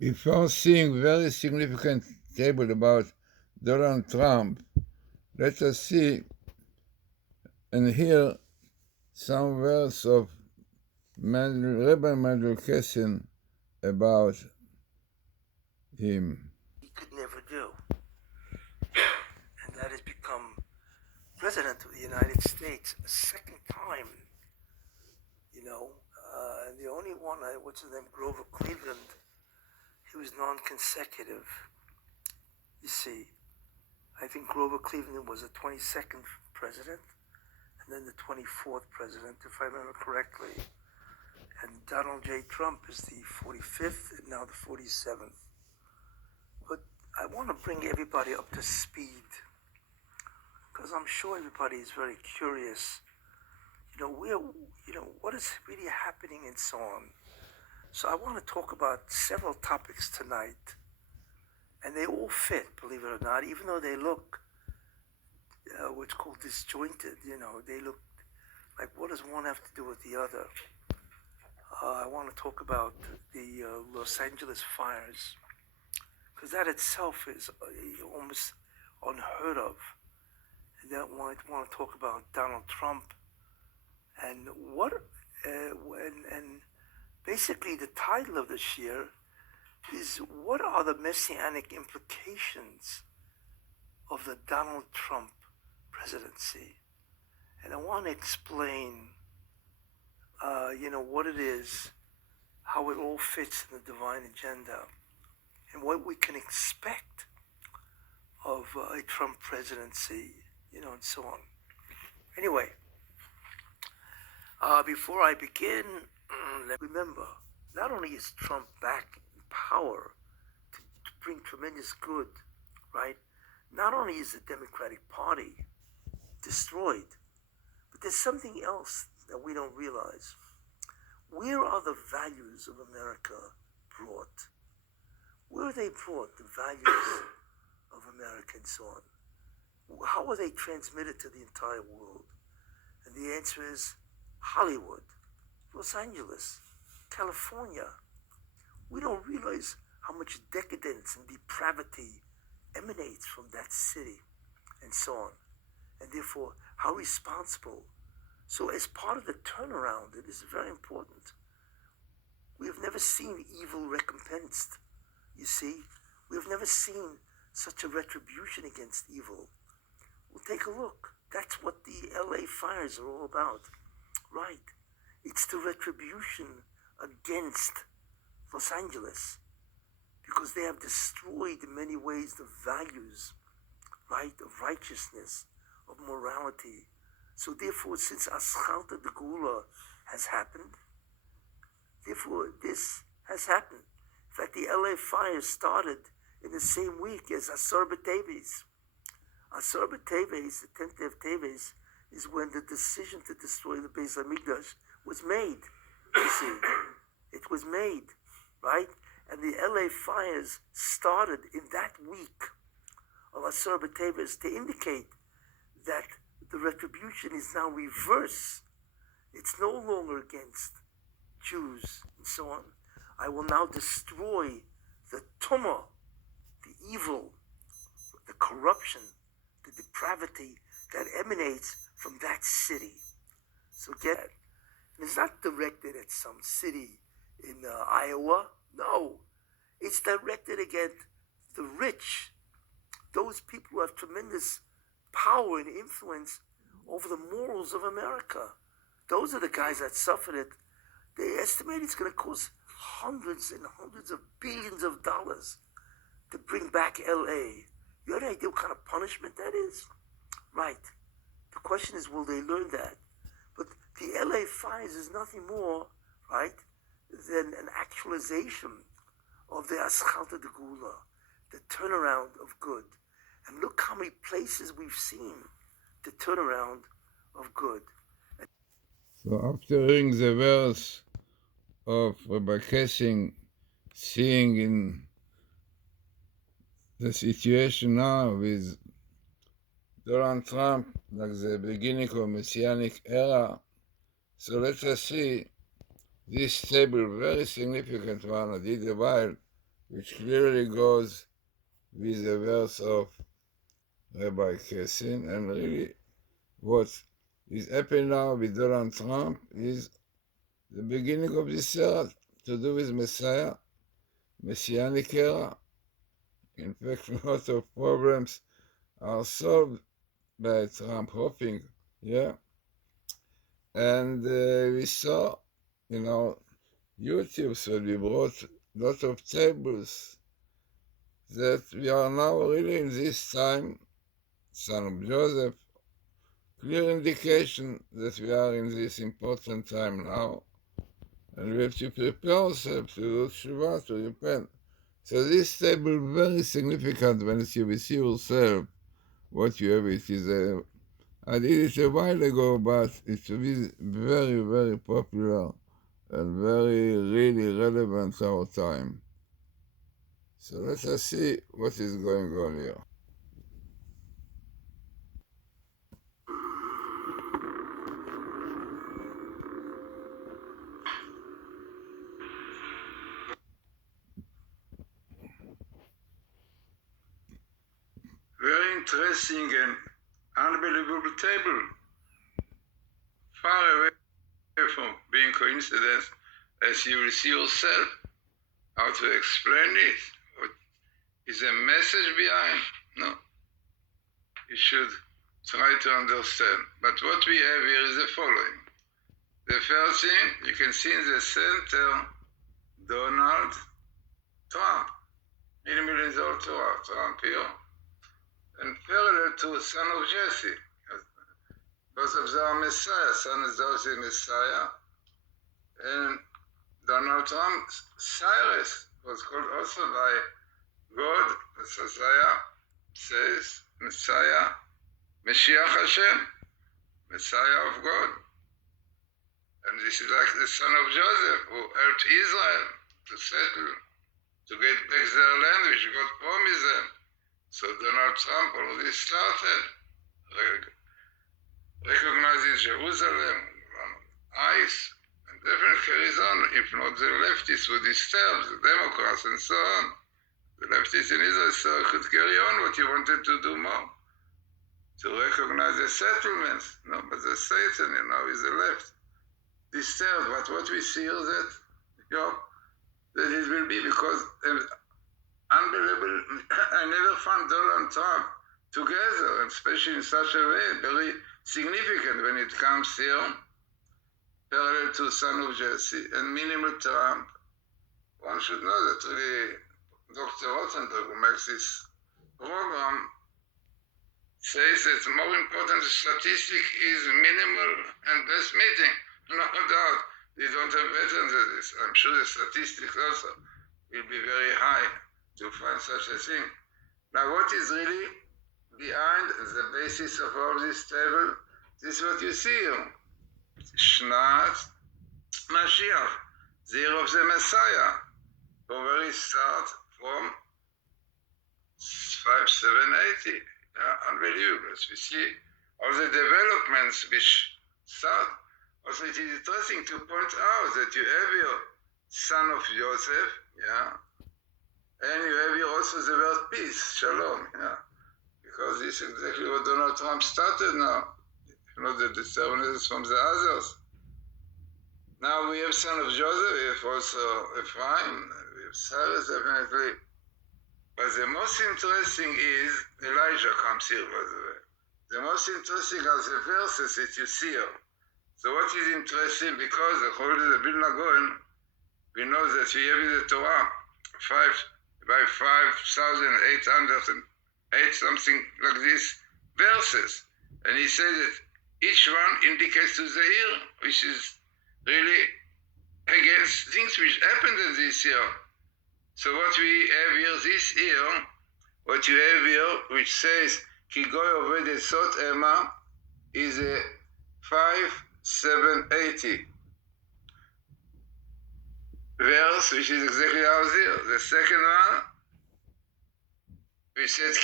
Before seeing very significant table about Donald Trump, let us see and hear some words of Rabbi Matityahu about him. He could never do, and that is become president of the United States a second time. The only one, what's his name, Grover Cleveland, he was non-consecutive. You see, I think Grover Cleveland was the 22nd president, and then the 24th president, if I remember correctly. And Donald J. Trump is the 45th and now the 47th. But I want to bring everybody up to speed, because I'm sure everybody is very curious, what is really happening and so on. So I want to talk about several topics tonight, and they all fit, believe it or not, even though they look what's called disjointed. They look like, what does one have to do with the other? I want to talk about the Los Angeles fires, because that itself is almost unheard of. And then I want to talk about Donald Trump and and basically the title of this year is, what are the messianic implications of the Donald Trump presidency? And I want to explain what it is, how it all fits in the divine agenda, and what we can expect of a Trump presidency, and so on. Anyway, before I begin, remember, not only is Trump back in power to bring tremendous good, right? Not only is the Democratic Party destroyed, but there's something else that we don't realize. Where are the values of America brought? Where are they brought, the values of America and so on? How are they transmitted to the entire world? And the answer is Hollywood, Los Angeles, California. We don't realize how much decadence and depravity emanates from that city and so on. And therefore, how responsible. So as part of the turnaround, it is very important. We have never seen evil recompensed. You see, we have never seen such a retribution against evil. Well, take a look. That's what the LA fires are all about. Right. It's the retribution against Los Angeles, because they have destroyed in many ways the values, right, of righteousness, of morality. So therefore, since Aschalta de Gula has happened, therefore this has happened. In fact, the LA fires started in the same week as Asar B'Teves. Asar B'Teves, the 10th day of Teves, is when the decision to destroy the Beis Hamikdash was made. You see, it was made, right? And the LA fires started in that week of Asar B'Teves to indicate that the retribution is now reverse. It's no longer against Jews and so on. I will now destroy the tumah, the evil, the corruption, the depravity that emanates from that city. So get it. And it's not directed at some city in Iowa. No. It's directed against the rich, those people who have tremendous power and influence over the morals of America. Those are the guys that suffered it. They estimate it's going to cost hundreds and hundreds of billions of dollars to bring back LA. You have any idea what kind of punishment that is? Right. The question is, will they learn that? But the LA fires is nothing more, right, than an actualization of the Aschalta de Gula, the turnaround of good. And look how many places we've seen the turnaround of good. So after hearing the verse of Rabbi Kessing, seeing in the situation now with Donald Trump, like the beginning of Messianic era, so let us see this table, very significant one. I did a while which clearly goes with the verse of Rabbi Kessin, and really what is happening now with Donald Trump is the beginning of this era to do with Messiah, Messianic era. In fact, a lot of problems are solved by Trump, hoping, yeah. And we saw, YouTube, so we brought a lot of tables that we are now really in this time, son of Joseph, clear indication that we are in this important time now, and we have to prepare ourselves to do Tshuva, to repent. So this table very significant when you see yourself what you have. It is I did it a while ago, but it will be very, very popular and very, really relevant to our time. So let us see what is going on here. Very interesting and unbelievable table. Far away from being coincidence, as you will see yourself, how to explain it. What is a message behind? No. You should try to understand. But what we have here is the following. The first thing, you can see in the center, Donald Trump. Millions old Trump here. And parallel to son of Jesse. Both of them are Messiah. Son of Joseph, Messiah. And Donald Trump, Cyrus, was called also by God, Messiah, says, Messiah, Mashiach Hashem, Messiah of God. And this is like the son of Joseph, who helped Israel to settle, to get back their land, which God promised them. So Donald Trump already started recognizing Jerusalem, ICE, and definitely carries on. If not, the leftists would disturb the Democrats and so on. The leftists in Israel so could carry on what he wanted to do more, to recognize the settlements. No, but the Satan, is the left. Disturbed, but what we see is that, that it will be because unbelievable. I never found Donald Trump together, especially in such a way, very significant when it comes here, parallel to son of Jesse and minimal Trump. One should know that really Dr. Rothenberg, who makes this program, says that more important statistic is minimal and best meeting. No doubt, they don't have better than this. I'm sure the statistics also will be very high to find such a thing. Now, what is really behind the basis of all this table? This is what you see here. Shnat Mashiach, the year of the Messiah, from where it starts from 5780. Unbelievable. As we see all the developments which start. Also, it is interesting to point out that you have your son of Joseph, and you have here also the word peace, shalom, because this is exactly what Donald Trump started now. The disturbance from the others. Now we have son of Joseph, we have also Ephraim, we have Cyrus, definitely. But the most interesting is, Elijah comes here, by the way. The most interesting are the verses that you see here. So what is interesting, because according to the Vilna Gaon, we know that we have in the Torah 5,808 something like this verses. And he says that each one indicates to the year, which is really against things which happened in this year. So what we have here this year, what you have here, which says, Ki goy oved sot ema, is a 5780 verse, which is exactly ours here. The second one, we said,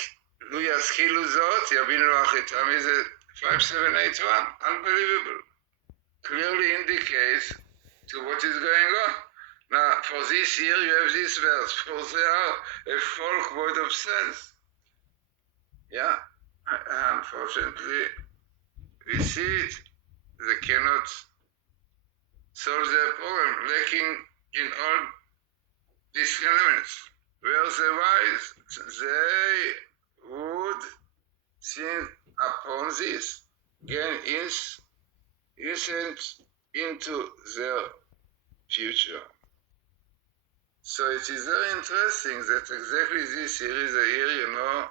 Lu yaskilu zot, yabinu achitam, is a 5781. Unbelievable. Clearly indicates to what is going on. Now, for this year, you have this verse, for they are a folk void of sense. Yeah, unfortunately, we see it. They cannot solve their problem, lacking in all these elements. Were they wise, they would think upon this, gain insight into their future. So it is very interesting that exactly this here is a year,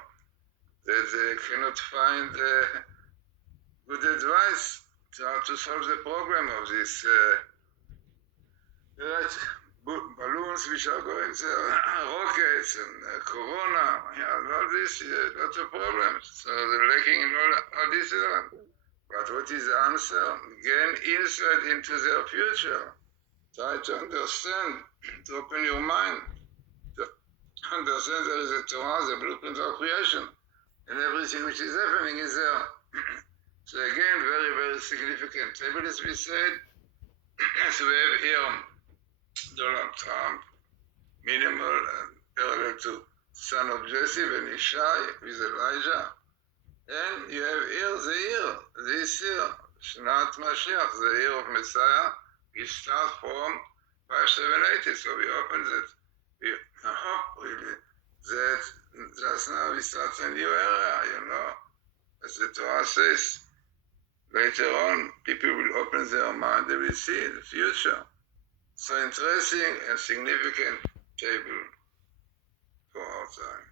that they cannot find good advice to how to solve the problem of this balloons which are going there, rockets and corona, all this, lots of problems. So they're lacking in all this. But what is the answer? Gain insight into their future. Try to understand, to open your mind, to understand there is a Torah, the blueprint of creation, and everything which is happening is there. So again, very, very significant. Table as we said, as we have here, Donald Trump, minimal and parallel to son of Jesse and Ishai with Elijah. And you have here the year, this year, Shnat Mashiach, the year of Messiah. We start from 5780, so we open that. We hope really that just now we start a new era, as the Torah says. Later on, people will open their mind, they will see the future. So interesting and significant table for our time.